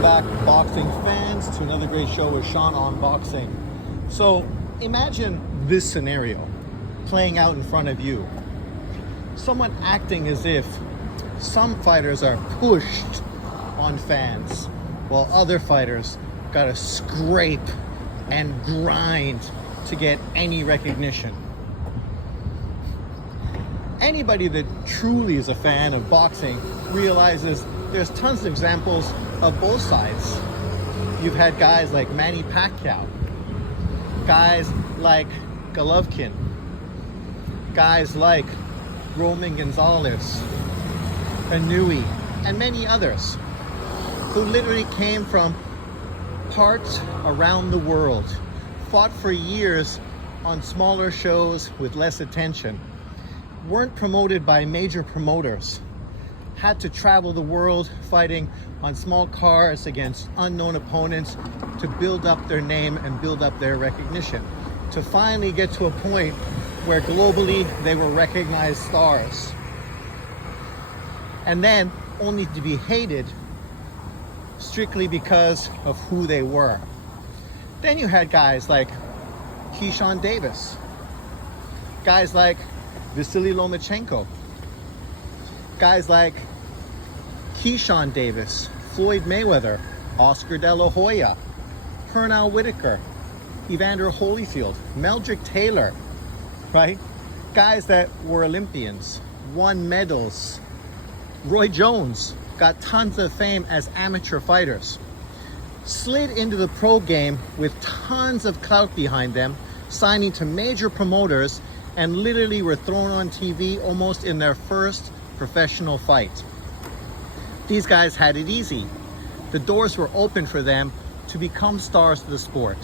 Welcome back, boxing fans, to another great show with Sean on Boxing. So imagine this scenario playing out in front of you. Someone acting as if some fighters are pushed on fans, while other fighters gotta scrape and grind to get any recognition. Anybody that truly is a fan of boxing realizes there's tons of examples of both sides. You've had guys like Manny Pacquiao, guys like Golovkin, guys like Roman Gonzalez, Inoue, and many others who literally came from parts around the world, fought for years on smaller shows with less attention, weren't promoted by major promoters, had to travel the world fighting on small cards against unknown opponents to build up their name and build up their recognition, to finally get to a point where globally they were recognized stars. And then only to be hated strictly because of who they were. Then you had guys like Keyshawn Davis, guys like Vasily Lomachenko, guys like Keyshawn Davis, Floyd Mayweather, Oscar De La Hoya, Pernell Whitaker, Evander Holyfield, Meldrick Taylor, right? Guys that were Olympians, won medals. Roy Jones got tons of fame as amateur fighters, slid into the pro game with tons of clout behind them, signing to major promoters, and literally were thrown on TV almost in their first professional fight. These guys had it easy. The doors were open for them to become stars of the sport,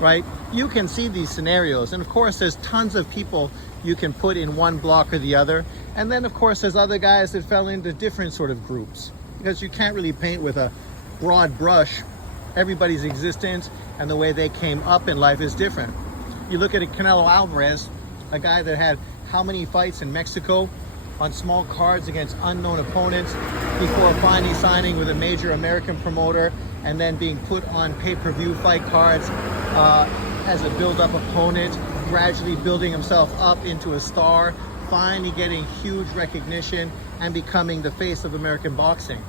right? You can see these scenarios, and of course there's tons of people you can put in one block or the other, and then of course there's other guys that fell into different sort of groups, because you can't really paint with a broad brush. Everybody's existence and the way they came up in life is different. You look at a Canelo Alvarez, a guy that had how many fights in Mexico on small cards against unknown opponents before finally signing with a major American promoter and then being put on pay-per-view fight cards as a build-up opponent, gradually building himself up into a star, finally getting huge recognition and becoming the face of American boxing.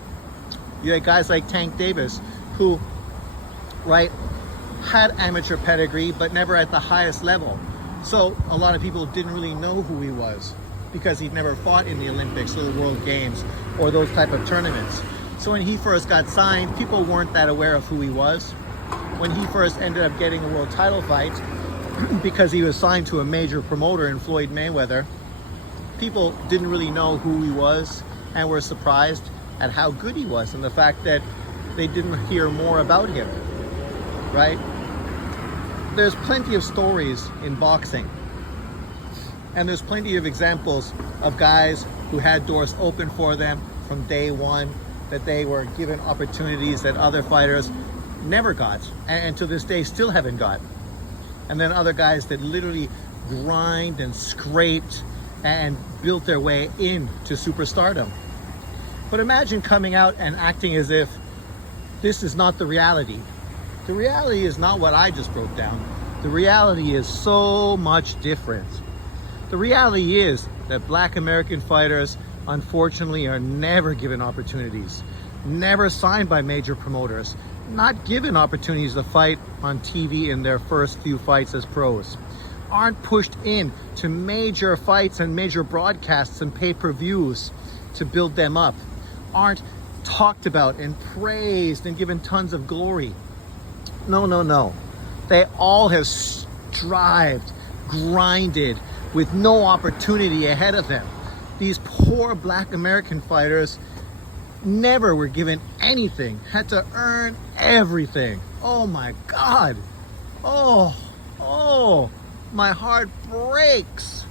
You had guys like Tank Davis, who, right, had amateur pedigree, but never at the highest level. So a lot of people didn't really know who he was because he'd never fought in the Olympics or the World Games or those type of tournaments. So when he first got signed, people weren't that aware of who he was. When he first ended up getting a world title fight, because he was signed to a major promoter in Floyd Mayweather, people didn't really know who he was and were surprised at how good he was and the fact that they didn't hear more about him, right? There's plenty of stories in boxing, and there's plenty of examples of guys who had doors open for them from day one, that they were given opportunities that other fighters never got, and to this day still haven't got. And then other guys that literally grind and scraped and built their way into superstardom. But imagine coming out and acting as if this is not the reality. The reality is not what I just broke down. The reality is so much different. The reality is that Black American fighters, unfortunately, are never given opportunities, never signed by major promoters, not given opportunities to fight on TV in their first few fights as pros, aren't pushed in to major fights and major broadcasts and pay-per-views to build them up, aren't talked about and praised and given tons of glory. No. They all have strived, grinded with no opportunity ahead of them. These poor Black American fighters never were given anything, had to earn everything. Oh my God. Oh, my heart breaks.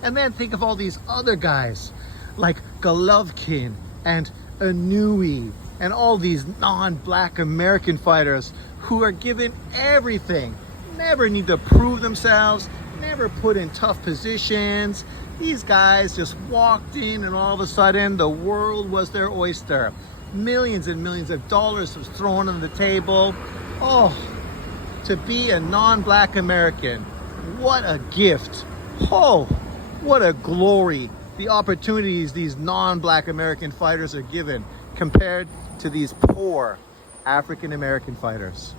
And then think of all these other guys like Golovkin and Inoue and all these non-Black American fighters who are given everything, never need to prove themselves, never put in tough positions. These guys just walked in and all of a sudden the world was their oyster. Millions and millions of dollars was thrown on the table. Oh, to be a non-black American, what a gift. Oh, what a glory. The opportunities these non-black American fighters are given compared to these poor African American fighters.